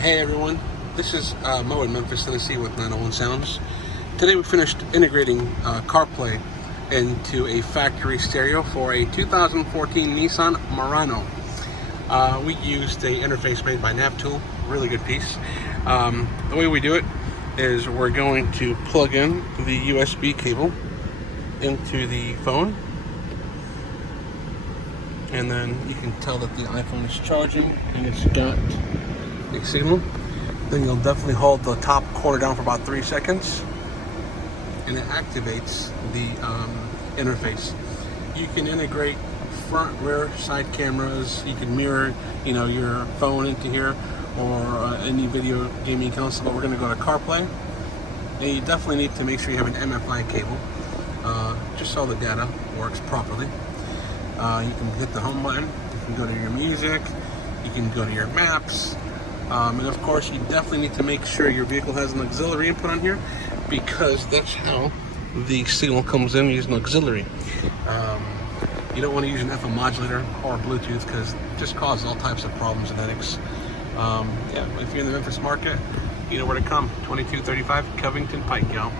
Hey everyone, this is Mo in Memphis, Tennessee with 901 Sounds. Today we finished integrating CarPlay into a factory stereo for a 2014 Nissan Murano. We used a interface made by NavTool, really good piece. The way we do it is we're going to plug in the USB cable into the phone, and then you can tell that the iPhone is charging and it's got a signal. Then you'll definitely hold the top corner down for about 3 seconds and it activates the interface. You can integrate front, rear, side cameras. You can mirror your phone into here, or any video gaming console. But we're going to go to CarPlay, and you definitely need to make sure you have an MFI cable just so the data works properly. You can hit the home button, you can go to your music, you can go to your maps, and of course you definitely need to make sure your vehicle has an auxiliary input on here, because that's how the signal comes in using auxiliary. You don't want to use an FM modulator or Bluetooth, because it just causes all types of problems and headaches. Yeah, if you're in the Memphis market, you know where to come. 2235 Covington Pike, y'all.